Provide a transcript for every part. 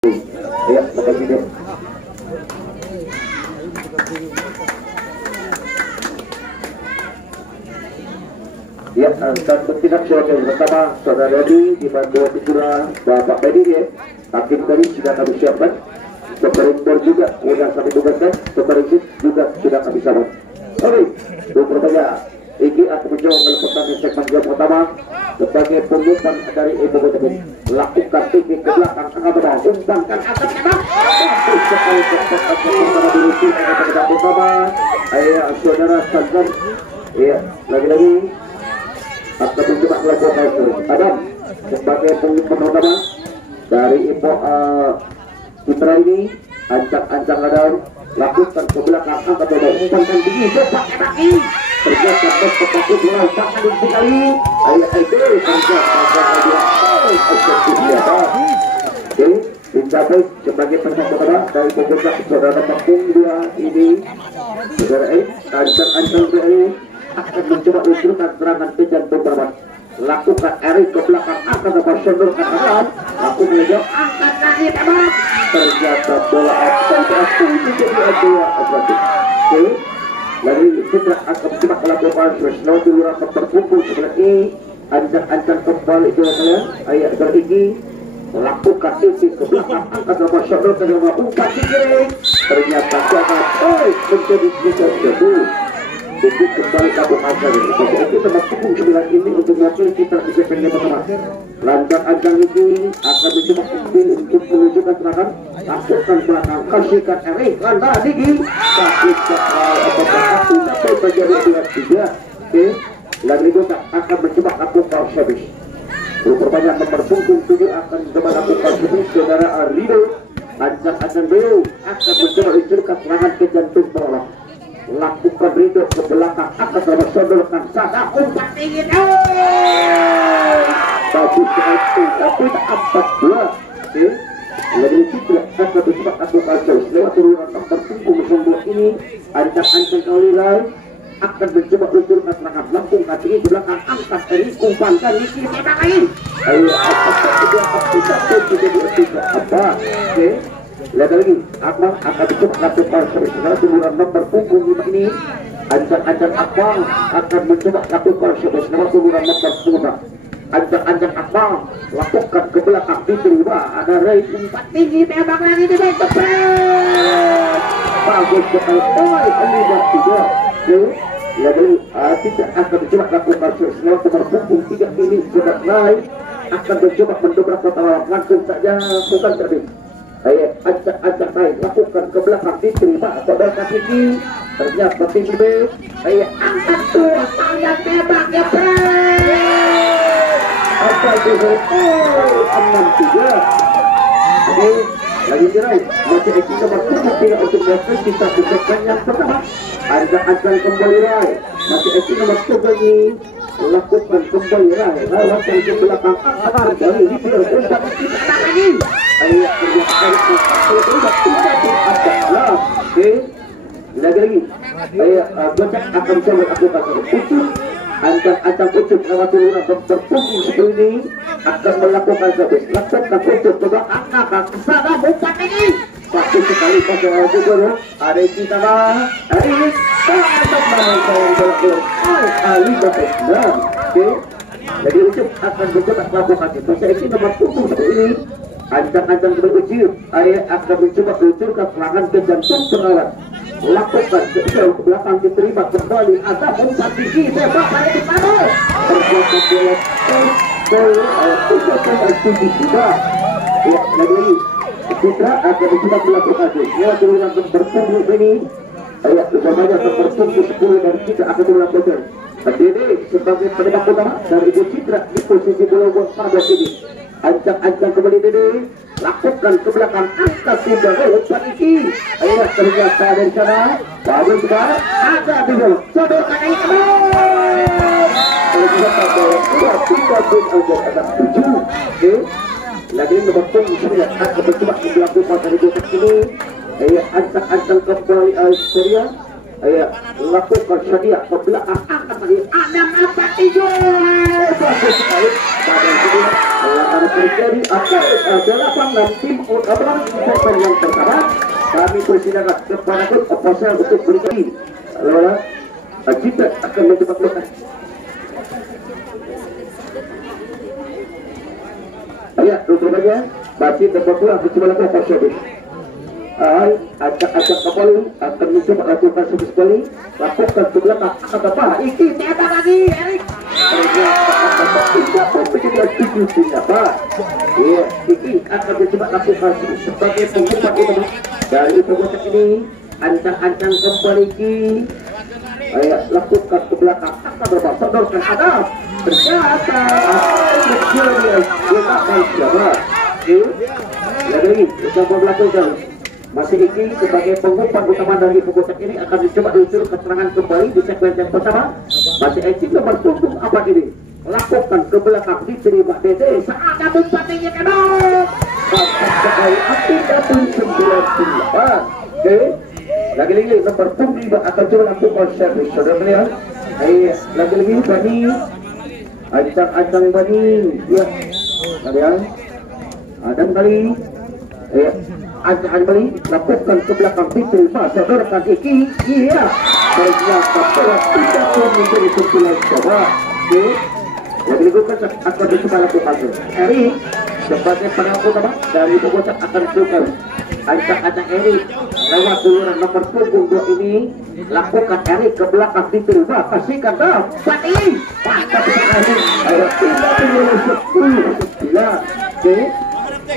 Ya, seperti itu. Ya, dan bertindak sebagai pertama saudara Dedi dibantu Figura Bapak Dedi ya. Hakim tadi sudah kami siapkan. Superimpor juga sudah kami tugaskan. Superimpor juga sudah kami siapkan. Oke, untuk pertanyaan ini aku mencoba melepaskan segmen yang pertama sebagai penguatan dari Ibu Botol. Lakukan tinggi ke belakang angkat bawah, umbangkan angkat bawah. Bagus sekali pertama dirusi angkat pertama. Ayah saudara Sanjan. Ya, lagi-lagi akan mencoba melakukan Adam sebagai penguatan pertama dari Ibu Citra ini. Ancang-ancang Adam lakukan ke belakang angkat bawah, umbangkan tinggi cepat kaki. Ternyata berpakaian dengan tangan di kali. Ayah itu Oke, mencapai sebagai pertama dari pemuda saudara Pakung 2 ini. Saudara ancang-ancang ini akan mencoba menunjukkan serangan ke jantung berbat. Lakukan Erik ke belakang angkat ke sundul ke kanan. Lakukan menjauh angkat kaki tembak. Ternyata bola Oke. Lagi kita akan coba melakukan Resno dulu akan terkumpul sebelah ini. Ancang-ancang kembali ke kalian. Ayat beriki lakukan isi ke belakang angkat nomor sodor ke nomor 4 di kiri. Ternyata jangan menjadi kita dulu. Jadi kembali kabung ajar ini. Jadi tempat pukul 9 ini untuk mewakili kita di segmen yang pertama. Lancar ancang ini akan mencoba untuk menunjukkan serangan. Lakukan belakang kasihkan Erik lantar tinggi. Tapi aku sampai menjadi 2-3. Oke, lagi itu akan mencoba lakukan service. Berbanyak nomor punggung 7 akan mencoba lakukan service. Saudara Rido ancang-ancang beliau akan mencoba menunjukkan serangan ke jantung bawah. Lakukan Rido ke belakang akan nomor sodorkan sana umpan tinggi. Bagus sekali tapi tak 4-2. Oke, lebih tidak akan bercepat atau kasus lewat turunan nomor punggung 9 ini. Ancang-ancang kali lain akan mencoba menunjukkan serangan lambung kaki ke belakang angkat dari umpankan di kiri tembak lagi. Ayo apa? Oke, lihat lagi Akmal akan mencoba lakukan serangan turunan nomor punggung 5 ini. Ancang-ancang Akmal akan mencoba lakukan serangan turunan nomor 10. Ancang-ancang Akmal lakukan ke belakang diterima. Ada Ray umpan tinggi tembak lagi di baik tepret. Bagus sekali. Terlibat juga. Jadi tidak akan mencoba lakukan serangan nomor punggung 3 ini. Sudah Ray akan mencoba mendobrak kota langsung saja bukan terdik. Ayo ancang-ancang Ray lakukan ke belakang diterima. Saudara kaki ternyata tinggi. Ayo angkat tuh tangan tembak ya apa itu? 6-3. Oke, lagi gerai. Masih ekip nomor 3 untuk berhasil kita bukan yang pertama. Ancang-ancang kembali Rai. Masih ekip nomor 3 ini lakukan kembali Rai. Lawan dari ke belakang angkat kembali di biar umpan kita lagi. Ayo oke, lagi. Ayo gocak akan coba lakukan ucuk. Ancang-ancang ucuk lewat turunan terpunggung sebelum ini akan melakukan service. Lakukan ucuk ke belakang angkat kesana umpan ini. Bagus sekali pada juga ada kita lah. Ini sangat menarik Ali Bapak. Oke, jadi ucuk akan mencoba melakukan itu. Saya ini nomor punggung seperti ini. Ancang-ancang berucuk, ayah akan mencoba meluncurkan serangan ke jantung pengawan. Lakukan ke belakang diterima kembali. Ada umpan tinggi tembak pada di mana? Terjadi bola ya, lagi Citra akan mencoba melakukan ya turunan berpunggung ini. Ayah sebanyak berpunggung 10 dan kita akan melakukan. Jadi sebagai penembak utama dari Ibu Citra di posisi bola pada ini. Ancang-ancang kembali Dede, lakukan ke belakang angkat tiga umpan ini. Ayo ternyata dari sana bagus juga ada di dalam sodorkan ini ternyata dua tiga pun ada 7. Oke, lagi nomor 9 akan mencoba melakukan dari botak ini. Ayo ancang-ancang kembali Australia lakukan sedia ke belakang angkat lagi Adam apa itu bagus sekali pada kedua akan terjadi delapan dan tim Abang sektor yang pertama kami persilakan kepada klub ofisial untuk berikan kita akan mencoba lepas ya tutup aja masih terpaksa mencoba lepas service acak-acak kembali akan mencoba lakukan servis kembali lakukan ke belakang apa iki tembak lagi Erik iya iki akan mencoba lakukan sebagai pengumpat utama dari pengumpat ini ancang-ancang kembali iki lakukan ke belakang akan berapa sodorkan hadap ternyata menjadi gunakan siapa lagi kita melakukan masih ini sebagai pengumpan utama dari pengumpan ini akan mencoba diucur keterangan kembali di segmen yang pertama masih ini nomor punggung apa ini lakukan ke belakang diterima DD saat ada patinya kedok sekali api dapur 98 oke lagi-lagi nomor punggung akan coba lakukan servis saudara melihat lagi-lagi Bani ancang-ancang Bani ya kalian ada kali ancang kali lakukan ke belakang pintu sodorkan iki iya ternyata berat tidak menjadi kumpulan coba oke jadi bukan akan dicoba lakukan Eri sebagai pengaku utama dari pengocak akan tukar ancang-ancang Eri lewat duluran nomor punggung 2 ini lakukan Eri ke belakang pintu kasihkan dah Pati mantap sekali ayo tidak boleh 10 oke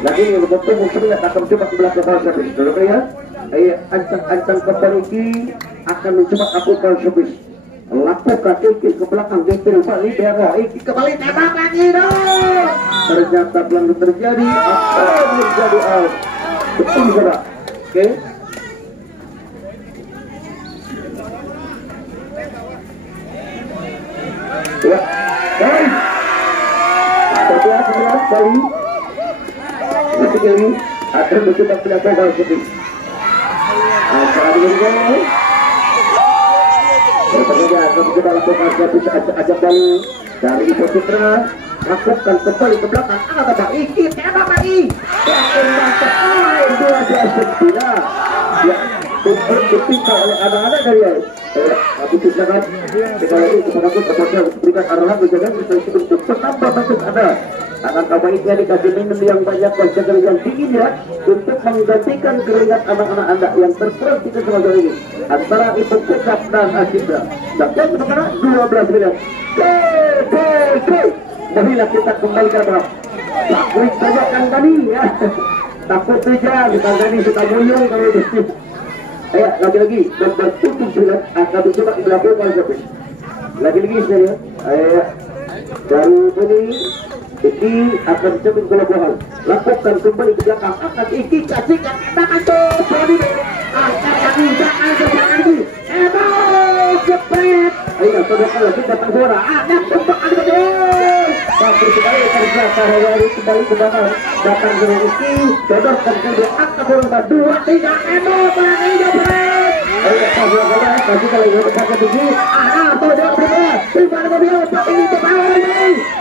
lagi ini bertemu sebenarnya akan coba ke belakang servis dulu ya ancang-ancang kembali ini akan mencoba lakukan servis lakukan iki ke belakang detail balik libero iki kembali tembak lagi dong ternyata belum terjadi akan menjadi out betul saudara oke ya baik terlihat jelas kali ini akan mencoba belakang kalau seperti ini berikutnya akan mencoba lakukan servis ajak kali dari Ibu Citra lakukan kembali ke belakang apa iki tembak lagi yang 12 ya untuk ditinggal oleh anak-anak dari tapi silakan sekali lagi kepada aku terpaksa berikan arahan berjalan untuk penambah bentuk ada akan baiknya dikasih minum yang banyak dan segala yang tinggi ya untuk menggantikan keringat anak-anak anda yang terperang kita semua ini antara Ibu Kutap dan Asyidra dan sementara 12 menit marilah kita kembali ke belakang takut saja kan tadi ya takut saja kita tadi suka buyung kalau itu lagi-lagi nomor 79 akan mencoba dilakukan lagi-lagi saya baru ini iki akan cemin kelebihan lakukan kembali ke belakang akan iki kasihkan tembakan tuh body angkat kaki jangan lagi jepret ayo saudara lagi datang suara ada tembakan betul sampai sekali terjata hari kembali ke belakang datang dari iki sodorkan ke belakang angkat 2-3 lagi jepret ayo saudara kasih kali ini pakai tinggi saudara berdua tinggal mobil ini terbang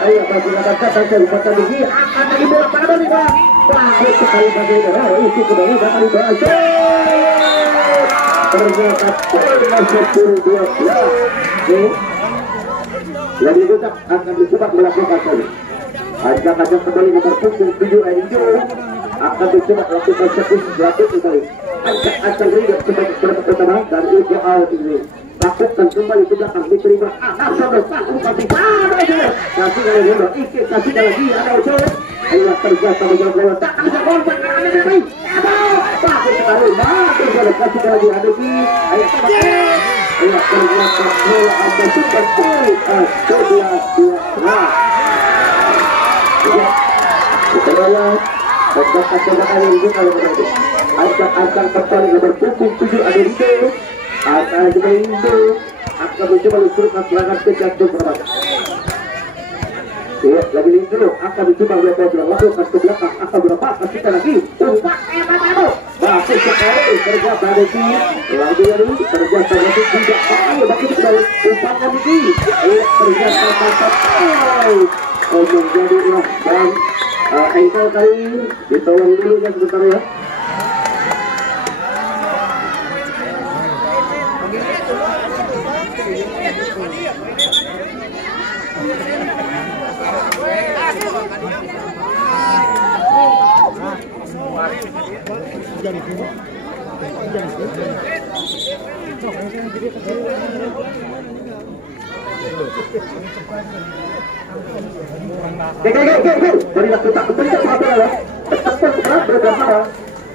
ayo silakan datang ke pasar tinggi akan lagi bola pada nih Pak bagus sekali bagaimana isi kembali datang di bawah ternyata dengan 10-12 lagi juga akan dicoba melakukan kali ajak-ajak kembali nomor punggung 7 Erinjo akan dicoba melakukan servis kembali ajak-ajak leader sebagai berapa pertama dari Ibu Out ini lakukan kembali ke belakang diterima saudara kasih dari dulu kasih lagi ada usul ayo terjata menjawab lewat tak bisa korban ada dari bagus sekali bagus kalau kasih lagi ada di ayo ternyata bola ada super poin 11-12 setelah ajak-ajak yang ini kalau berarti ajak-ajak kembali nomor punggung 7 ada di akan itu akan mencoba meluncurkan serangan ke jantung permata. Ya, lagi dulu akan mencoba melakukan lakukan ke belakang akan berapa kasihkan lagi umpak bagus bagus sekali ternyata Deki lagi ternyata Deki tidak tahu bagi sekali umpannya Deki ternyata mantap menjadi dan engkel kali ditolong dulu ya sebentar ya.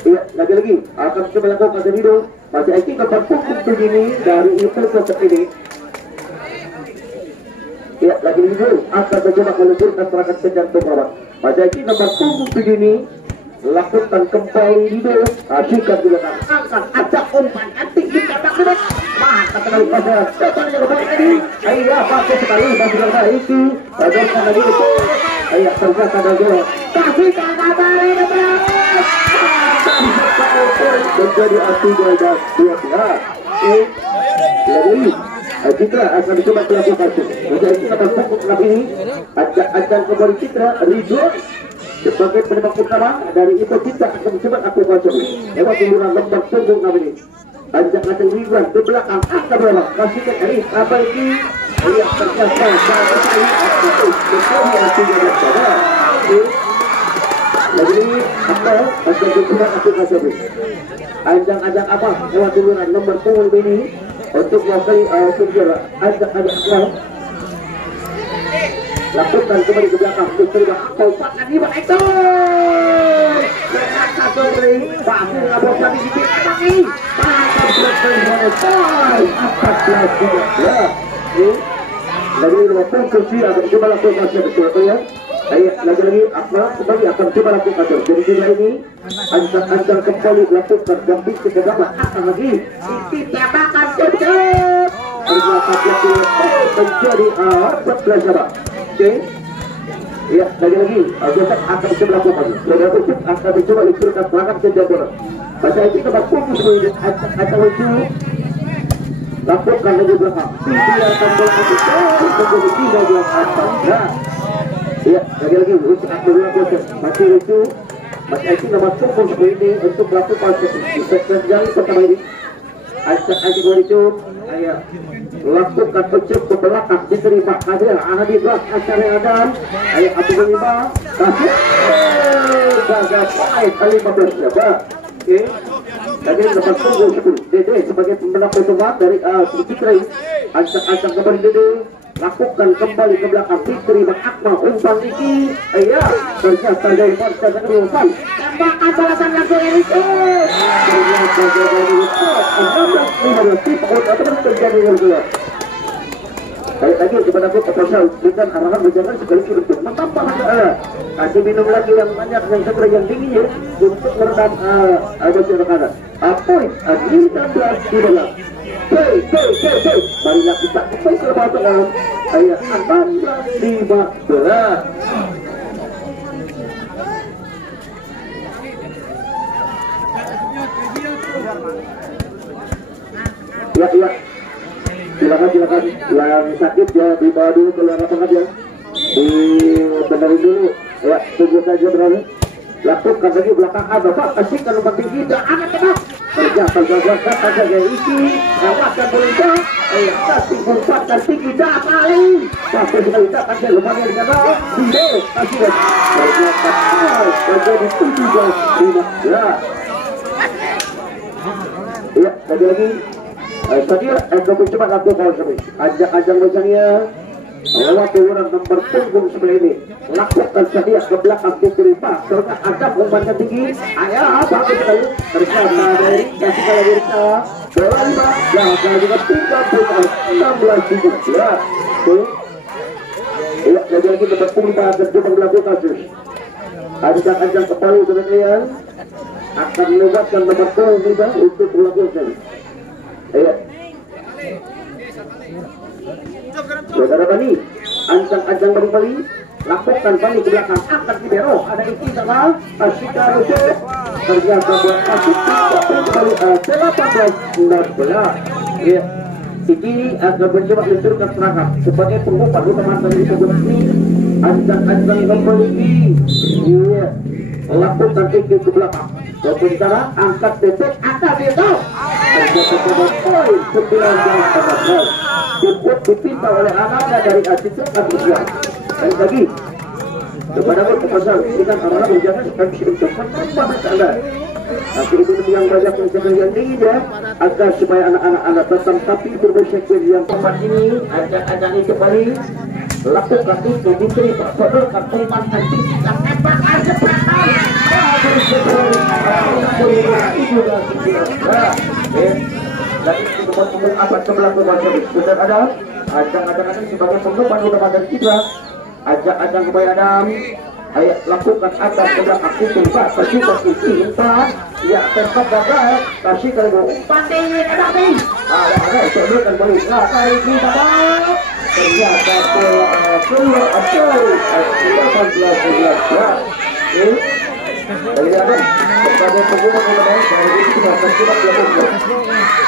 Iya, lagi-lagi akan coba lakukan video masih Eki dapat pukul begini dari itu seperti ini. Ya, lagi-lagi dulu akan mencoba meluncurkan serangan sejantung lawan. Masih Eki dapat pukul begini lakukan kembali video asyikkan juga angkat ajak umpan nanti kita takut mantap sekali pada depannya kembali ini ayah bagus sekali bagi langkah itu padahal lagi itu ayah ternyata ada kasih kembali menjadi arti dua pihak lagi Citra akan dicoba melakukan menjadi itu akan fokus lagi ini ajak kembali Citra Ridho sebagai penembak utama dari itu kita akan mencoba aku baca lewat penggunaan lembar punggung kami ini ajak Ridwan ke belakang akan berlaku kasih ke kali apa ini lihat ternyata saat ini aku betul yang tidak bersalah lagi apa akan mencoba aku baca ajak apa lewat penggunaan lembar punggung ini untuk melakukan sejarah ajak lakukan kembali ke belakang untuk terima kompakan di bawah itu ternyata Sobri pasti ngabok kami di belakang ini mantap selesai dari poin 14 ya lagi 20 kursi akan coba lakukan betul ya lagi Akmal kembali akan coba lakukan jadi juga ini antar kembali lakukan gambit ke belakang akan lagi tembakan tutup ternyata menjadi 14 oke, ya lagi-lagi besok akan coba lakukan. Sudah besok akan mencoba luncurkan serangan sejantung. Pada itu tempat fokus ini akan lucu. Lakukan lagi belakang. Biarkan bola itu menjadi tidak belakang. Ya, lagi-lagi untuk akan melakukan masih lucu. Masih itu tempat fokus ini untuk melakukan sejarah pertama ini. Ajak lucu. Ayo lakukan ucap ke belakang diterima hadir Ahadibah acara Adam ayo Abu Lima kasih jaga poin kali 15 ya Pak oke tadi dapat tunggu 10 Dede sebagai pembenah utama dari Citra ajak kembali Dede lakukan kembali ke belakang diterima Akmal umpan ini iya ternyata dari Marcel dan umpan tembakan balasan langsung ini ternyata dari itu 15 tipe atau terjadi yang balik lagi kepada aku proposal dengan arahan berjalan sekaligus untuk menambah kasih minum lagi yang banyak yang segera yang dingin ya untuk meredam bocor makanan poin 15 di dalam marilah kita sampai selepas ayat 15 ya silakan yang sakit ya dibawa dulu ke luar lapangan ya dibenerin dulu ya tunggu saja berani lakukan lagi belakang Bapak kasihkan umpan tinggi dan angkat tengah ternyata gagah saja gaya isi lewatkan berita kasih umpan tinggi dah kali sampai sekali tak kasih lumayan dengan Dide kasih ternyata menjadi 17 ya lagi tadi aku coba lakukan kami ajak bacanya lewat turun nomor punggung sebelah ini lakukan saja ke belakang diterima karena ada umpannya tinggi ayah bagus sekali ternyata dari kasih kali Wirsa bola 5 jaga juga 16 ya iya lagi nomor punggung terjebak melakukan kasus ajak kembali kemudian akan melebatkan nomor punggung untuk melakukan iya saudara Bani ancang kembali lakukan balik ke belakang angkat libero ada isi sama Asyika Rusuh ternyata buat kasih kembali 18-19. Ya, ini akan mencoba meluncurkan serangan sebagai pengumpan utama dari sebelum ini. Ancang-ancang kembali. Iya, lakukan tinggi ke belakang. Walaupun cara angkat detek atas itu. Poin 19-18. Cukup dipinta oleh anak-anak dari Asisten Kampusia. Dan lagi kepada pasal dengan amanah menjaga kami untuk menambah anda. Nanti itu yang banyak menjaga yang tinggi ya, agar supaya anak-anak datang tapi berbersyukur yang tempat ini ajak-ajak ini kembali lakukan itu diberi sodorkan umpan anti yang tembak kecepatan. Dan itu umum abad sebelah kebaca sudah ada ajak-ajak ini sebagai pengumpan utama dari kita. Ajak-ajak kepada Adam, ayo lakukan atas sudah aktif tempat, kasih kasih tempat, ya tempat gagal, kasih kalau umpan tinggi ada nih, ada sebelum kembali, kali kita balik, ternyata keluar acur, dari Adam, sebagai pengguna kemudian dari itu kita terlibat dilakukan,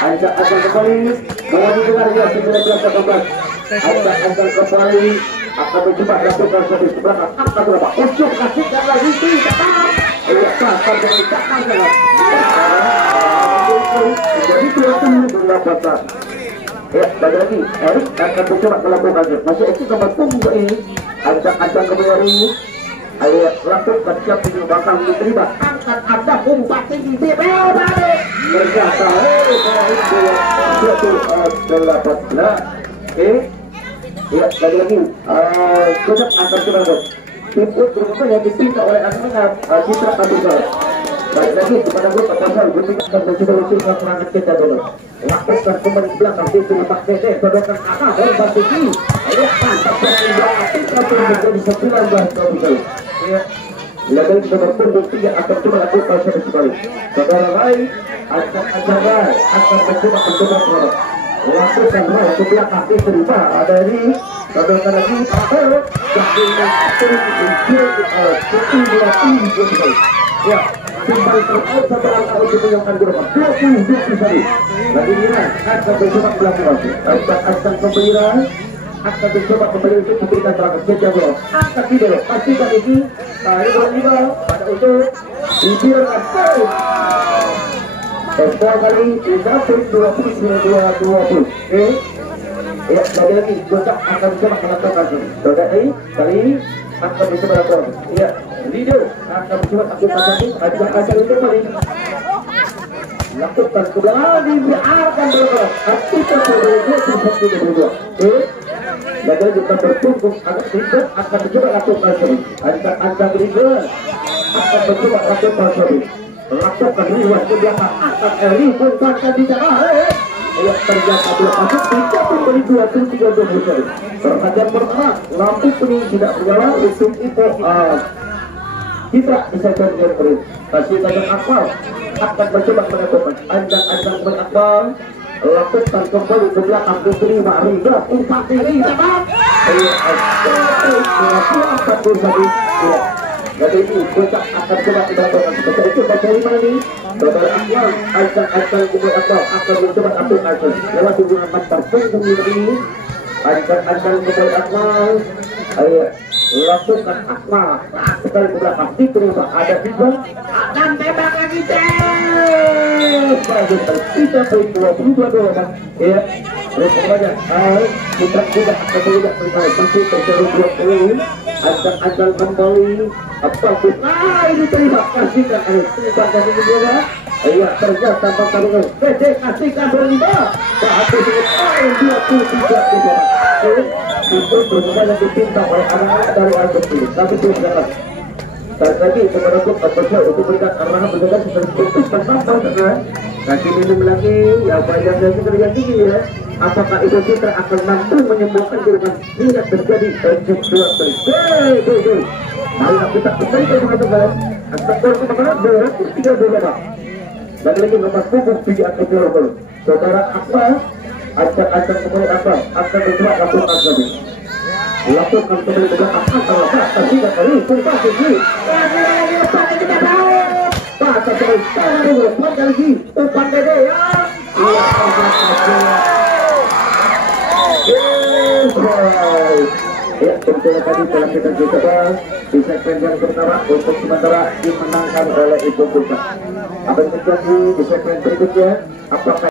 ajak-ajak kembali, bahwa didengar ya 19-18, ajak-ajak kembali. Akan mencoba lakukan satu belakang angkat berapa ujuk kasihkan lagi tidak akan dari belakang jadi kelihatan berlapatan ya lagi Erik akan mencoba melakukannya masih itu gambar tunggu ini ajak-ajak kembali ayo lakukan siap di belakang diterima angkat ada umpat tinggi bebel balik ternyata itu 18 ya, lagi-lagi tetap akan semangat. Input berikutnya yang dipinta oleh anak-anak Citra Kampusia. Baik lagi kepada grup pasal berpikir dan mencoba usulkan serangan kita dulu. Lakukan kembali belakang itu Pak Dede, sodorkan anak dan Basuki. Ayo mantap berpindah Citra menjadi 19-20. Ya, lagi kita berpunduk tidak akan coba lakukan satu sekali. Saudara lain akan mencoba untuk lakukan ke belakang diterima dari sodorkan lagi ya kembali terus setelah untuk menyokkan berapa 20 lagi ini akan mencoba melakukan akan pembelian akan mencoba kembali untuk memberikan perangkat kejadian akan tidak pastikan ini kali berlima pada untuk diberikan Ekor kali 20 ya lagi kita akan coba melakukan ini kali ini akan mencoba lakukan ya video akan mencoba lakukan ajak-ajak itu kembali lakukan kembali dibiarkan bergerak aktifkan bergerak lagi kita bertunggu agak sedikit akan mencoba lakukan ajak-ajak video akan mencoba lakukan lakukan riwayat ke belakang akan Eli pun bahkan bicara ya ternyata belum masuk tidak memberi 23-20 perhatian pertama lampu kuning tidak berjalan untuk itu kita bisa terjadi beri kasih tajam akal akan mencoba melakukan anjang-anjang berakal lakukan kembali ke belakang diterima Riga umpan tinggi dapat jadi ini kita akan coba melakukan seperti itu baca lima ini saudara Akmal ajak-ajak kumul Akmal akan mencoba atur atur lewat hubungan antar punggung ini ajak-ajak kumul Akmal ayo lakukan Akmal sekali ke belakang diterima ada tiga akan tembak lagi kita poin 22 ya rupanya kita tidak akan tidak masih terjadi 20 ajak-ajak kembali apa pun ini terima kasih kan terima kasih juga iya ternyata pertarungan PD kasihkan berlima satu poin 23 itu berubah yang dipinta oleh anak-anak dari Argentina tapi silakan lagi kepada klub official untuk berikan arahan berjaga untuk menambah nanti minum lagi ya bayar dan kerja tinggi ya apakah itu Citra akan mampu menyembuhkan dengan tidak terjadi seksual mari kita kembali ke teman-teman skor kemenangan berat 3-2 lagi nomor punggung 7 atau 20 saudara apa acak-acak kembali apa akan mencoba lakukan lagi lakukan kembali ke belakang antara tidak kali pun pasti Patah terus tangan dulu, panjang lagi, umpan Dede ya. Ya, sebetulnya tadi telah kita coba di segmen yang pertama untuk sementara dimenangkan oleh Ibu Buka. Apa yang terjadi di segmen berikutnya? Apakah